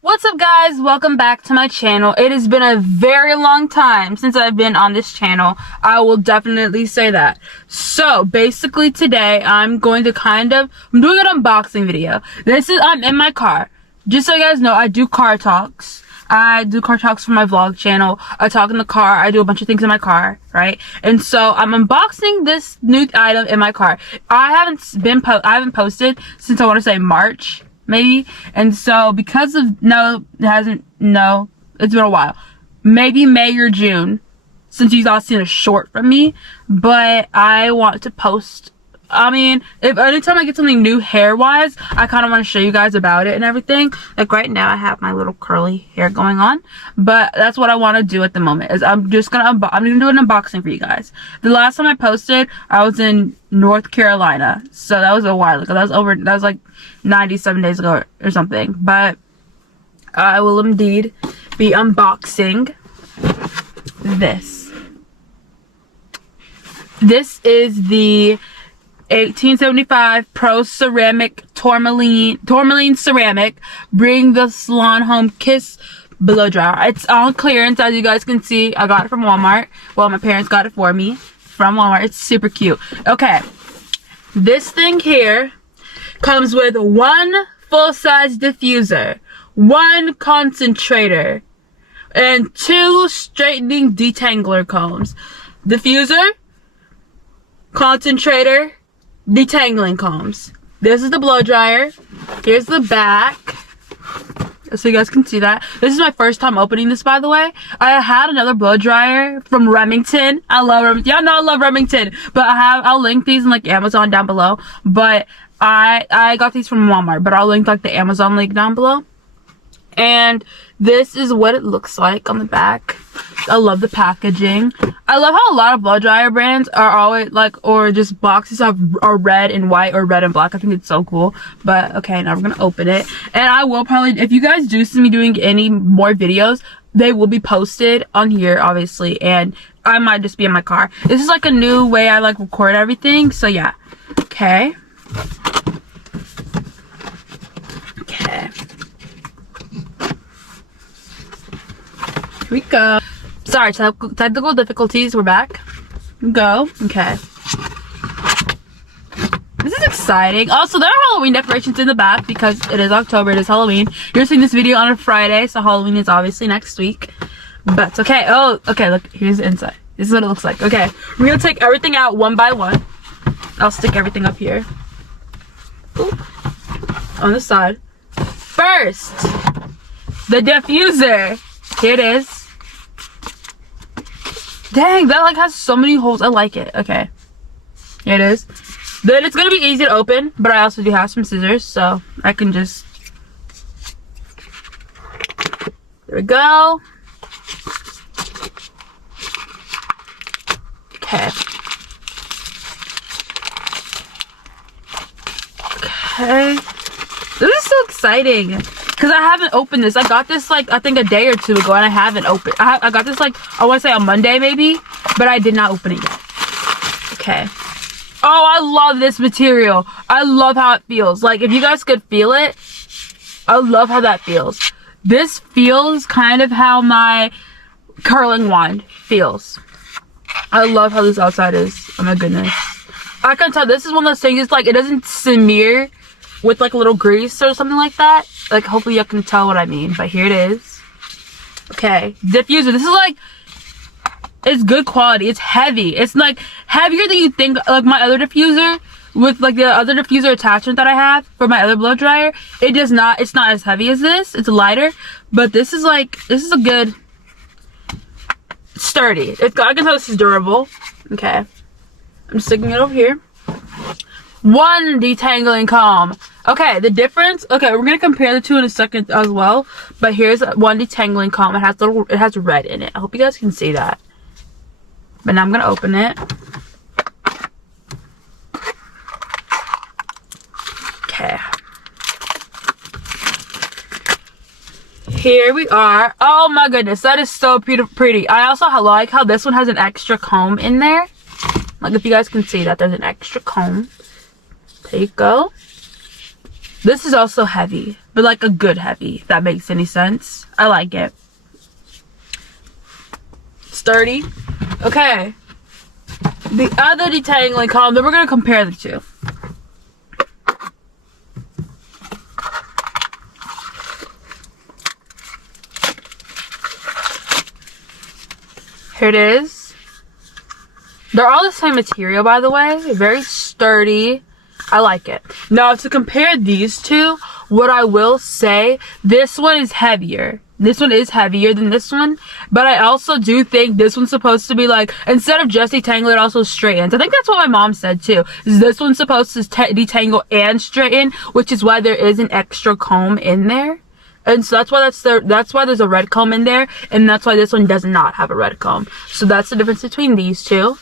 What's up guys, welcome back to my channel. It has been a very long time since I've been on this channel. I will definitely say that. So basically today I'm doing an unboxing video. I'm in my car. Just so you guys know, I do car talks. I do car talks for my vlog channel. I talk in the car. I do a bunch of things in my car, right? And so I'm unboxing this new item in my car. I haven't posted since I want to say March, maybe. And so because of it's been a while. Maybe May or June since you all seen a short from me, but I want to post. I mean, if anytime I get something new hair-wise, I kind of want to show you guys about it and everything. Like right now, I have my little curly hair going on, but that's what I want to do at the moment. Is I'm gonna do an unboxing for you guys. The last time I posted, I was in North Carolina, so that was a while ago. That was like 97 days ago or something. But I will indeed be unboxing this. This is the 1875 Pro Ceramic Tourmaline Ceramic Bring the Salon Home Kiss Blow Dryer. It's on clearance, as you guys can see. I got it from Walmart. Well, my parents got it for me from Walmart. It's super cute. Okay, this thing here comes with one full-size diffuser, one concentrator, and two straightening detangler combs. Diffuser, concentrator, detangling combs. This is the blow dryer. Here's the back, so you guys can see that. This is my first time opening this, by the way. I had another blow dryer from Remington. I love Remington. Y'all know I love Remington, but I'll link these in like Amazon down below. But I got these from Walmart, but I'll link like the Amazon link down below. And this is what it looks like on the back. I love the packaging. I love how a lot of blow dryer brands are always like, or just boxes are red and white or red and black. I think it's so cool. But okay, now we're gonna open it. And I will probably, if you guys do see me doing any more videos, they will be posted on here, obviously. And I might just be in my car. This is like a new way I like record everything. So yeah. Okay. Okay. Here we go. Sorry, technical difficulties. We're back. Go. Okay. This is exciting. Also, there are Halloween decorations in the back because it is October. It is Halloween. You're seeing this video on a Friday, so Halloween is obviously next week. But okay. Oh, okay. Look, here's the inside. This is what it looks like. Okay, we're gonna take everything out one by one. I'll stick everything up here. Ooh. On the side. First, the diffuser. Here it is. Dang, that like has so many holes. I like it. Okay, here it is. Then it's gonna be easy to open, but I also do have some scissors, so I can just. There we go. Okay. Okay. This is so exciting. Because I haven't opened this. I got this like, I think a day or two ago, and I haven't opened. I got this like, I want to say on Monday maybe, but I did not open it yet. Okay. Oh, I love this material. I love how it feels. Like, if you guys could feel it, I love how that feels. This feels kind of how my curling wand feels. I love how this outside is. Oh my goodness. I can tell this is one of those things, it's like, it doesn't smear with like a little grease or something like that. Like, hopefully you can tell what I mean, but here it is. Okay, diffuser. This is like, it's good quality. It's heavy. It's like heavier than you think. Like my other diffuser, with like the other diffuser attachment that I have for my other blow dryer, it's not as heavy as this. It's lighter, but this is like, this is a good, sturdy. I can tell this is durable. Okay, I'm sticking it over here. One detangling comb. Okay, the difference. Okay, we're gonna compare the two in a second as well. But here's one detangling comb. It has red in it. I hope you guys can see that. But now I'm gonna open it. Okay. Here we are. Oh my goodness, that is so pretty. I also like how this one has an extra comb in there. Like, if you guys can see that, there's an extra comb. There you go. This is also heavy, but like a good heavy, if that makes any sense. I like it. Sturdy. Okay. The other detangling comb, then we're going to compare the two. Here it is. They're all the same material, by the way. Very sturdy. I like it. Now, to compare these two, what I will say, this one is heavier. This one is heavier than this one. But I also do think this one's supposed to be like, instead of just detangle, it also straightens. I think that's what my mom said too. Is this one's supposed to detangle and straighten, which is why there is an extra comb in there. And so that's why there's a red comb in there, and that's why this one does not have a red comb. So that's the difference between these two.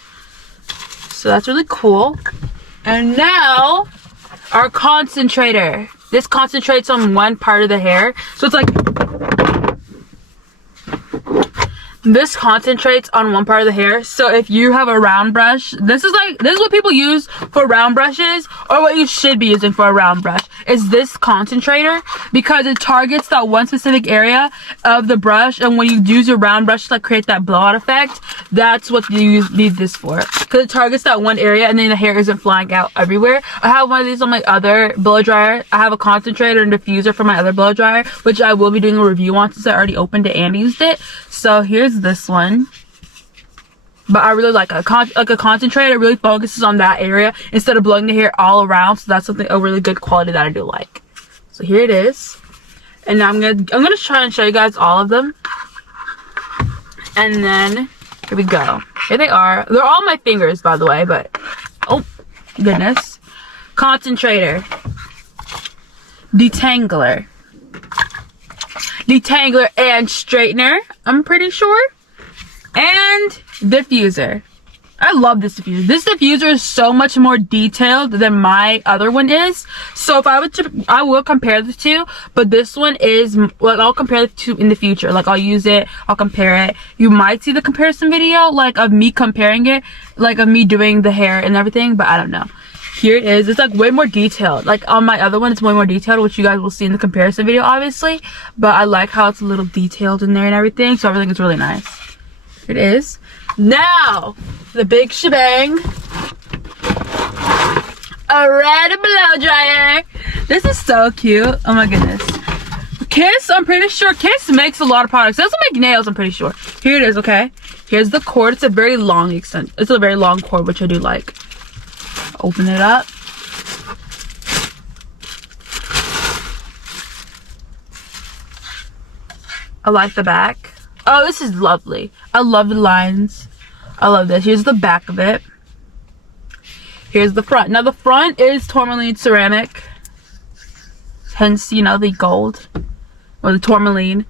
So that's really cool. And now, our concentrator. This concentrates on one part of the hair. So it's like, this concentrates on one part of the hair. So if you have a round brush, this is what people use for round brushes, or what you should be using for a round brush, is this concentrator, because it targets that one specific area of the brush. And when you use your round brush to like create that blowout effect, that's what you need this for, because it targets that one area and then the hair isn't flying out everywhere. I have one of these on my other blow dryer. I have a concentrator and diffuser for my other blow dryer, which I will be doing a review on since I already opened it and used it. So here's this one. But I really like a concentrator. It really focuses on that area instead of blowing the hair all around. So that's a really good quality that I do like. So here it is. And now I'm gonna try and show you guys all of them. And then here we go. Here they are. They're all my fingers, by the way, but oh goodness. Concentrator. Detangler. Detangler and straightener, I'm pretty sure. And diffuser. I love this diffuser. This diffuser is so much more detailed than my other one is. So if I will compare the two, but this one is, like, I'll compare the two in the future. Like, I'll use it, I'll compare it. You might see the comparison video, like, of me comparing it, like, of me doing the hair and everything, but I don't know. Here it is. It's like way more detailed. Like on my other one, it's way more detailed, which you guys will see in the comparison video, obviously. But I like how it's a little detailed in there and everything. So I think it's really nice. Here it is. Now, the big shebang. A red blow dryer. This is so cute. Oh my goodness. Kiss, I'm pretty sure Kiss makes a lot of products. It doesn't make nails, I'm pretty sure. Here it is, okay? Here's the cord. It's a very long It's a very long cord, which I do like. Open it up. I like the back. Oh, this is lovely. I love the lines. I love this. Here's the back of it. Here's the front. Now the front is tourmaline ceramic. Hence, you know, the gold. Or the tourmaline.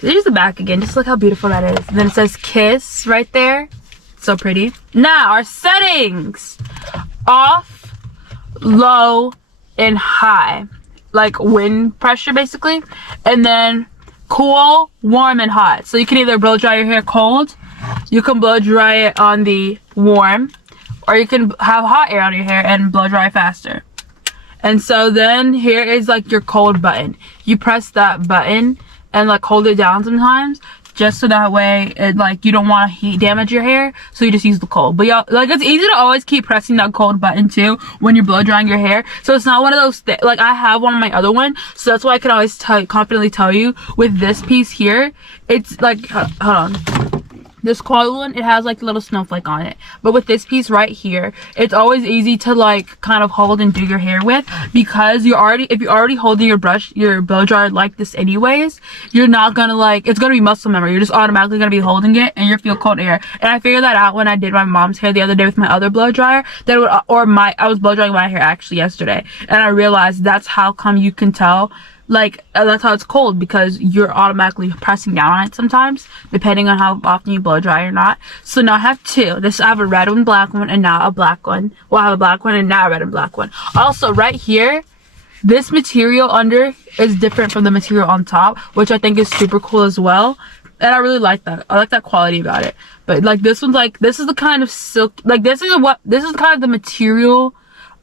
Here's the back again. Just look how beautiful that is. And then it says Kiss right there. So pretty. Now, our settings. Off, low, and high. Like wind pressure, basically. And then cool, warm, and hot. So you can either blow dry your hair cold. You can blow dry it on the warm. Or you can have hot air on your hair and blow dry faster. And so then here is like your cold button. You press that button and like hold it down sometimes. Just so that way, you don't want to heat damage your hair, so you just use the cold. But y'all, like, it's easy to always keep pressing that cold button too when you're blow drying your hair. So it's not one of those like I have one on my other one, so that's why I can always confidently tell you with this piece here, it's like, hold on. This coil one, it has like a little snowflake on it. But with this piece right here, it's always easy to like kind of hold and do your hair with, because if you're already holding your blow dryer like this anyways, you're not gonna it's gonna be muscle memory. You're just automatically gonna be holding it and you feel cold air. And I figured that out when I did my mom's hair the other day with my other blow dryer. I was blow drying my hair actually yesterday, and I realized that's how come you can tell. That's how it's cold, because you're automatically pressing down on it sometimes, depending on how often you blow dry or not. So now I have two. I have a red one, black one, and now a black one. Well, I have a black one and now a red and black one. Also, right here, this material under is different from the material on top, which I think is super cool as well. And I really like that. I like that quality about it. But this one's this is the kind of silk, this is kind of the material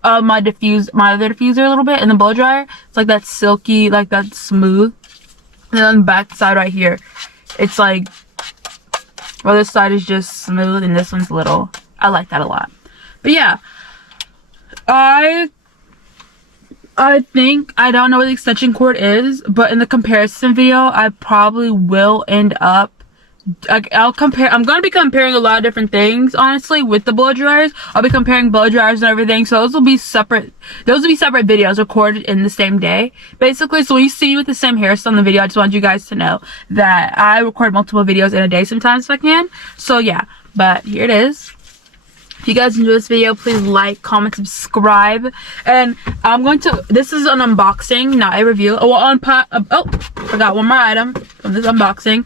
my other diffuser a little bit in the blow dryer. It's like that silky, like that smooth. And then on the back side right here, it's like, well, this side is just smooth and this one's little. I like that a lot. But yeah, I think, I don't know what the extension cord is, but in the comparison video, I probably will end up, I'm going to be comparing a lot of different things, honestly, with the blow dryers. I'll be comparing blow dryers and everything, so those will be separate videos recorded in the same day, basically. So when you see me with the same hairstyle in the video, I just want you guys to know that I record multiple videos in a day sometimes if I can. So yeah, but here it is. If you guys enjoy this video, please like, comment, subscribe. And this is an unboxing, not a review. Forgot one more item from this unboxing.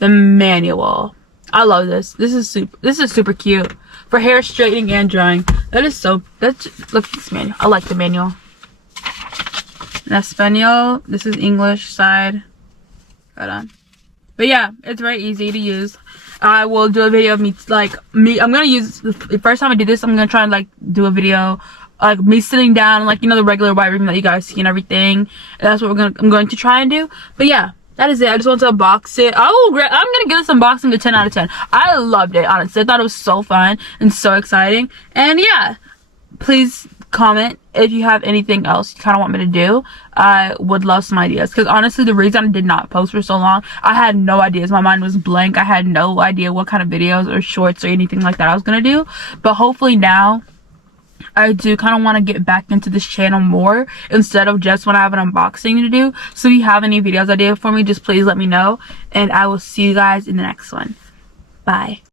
The manual. I love this. This is super cute for hair straightening and drying. Look at this manual. I like the manual. En Espanol. This is English side. Hold on. But yeah, it's very easy to use. I will do a video of me. I'm gonna use the first time I do this. I'm gonna try and like do a video like me sitting down, like, you know, the regular white room that you guys see and everything. And that's what I'm going to try and do. But yeah, that is it. I just want to unbox it. I'm gonna give this unboxing a 10 out of 10. I loved it, honestly. I thought it was so fun and so exciting. And yeah, please comment if you have anything else you kind of want me to do. I would love some ideas, because honestly, the reason I did not post for so long, I had no ideas. My mind was blank. I had no idea what kind of videos or shorts or anything like that I was gonna do. But hopefully now I do kind of want to get back into this channel more, instead of just when I have an unboxing to do. So if you have any videos idea for me, just please let me know, and I will see you guys in the next one. Bye.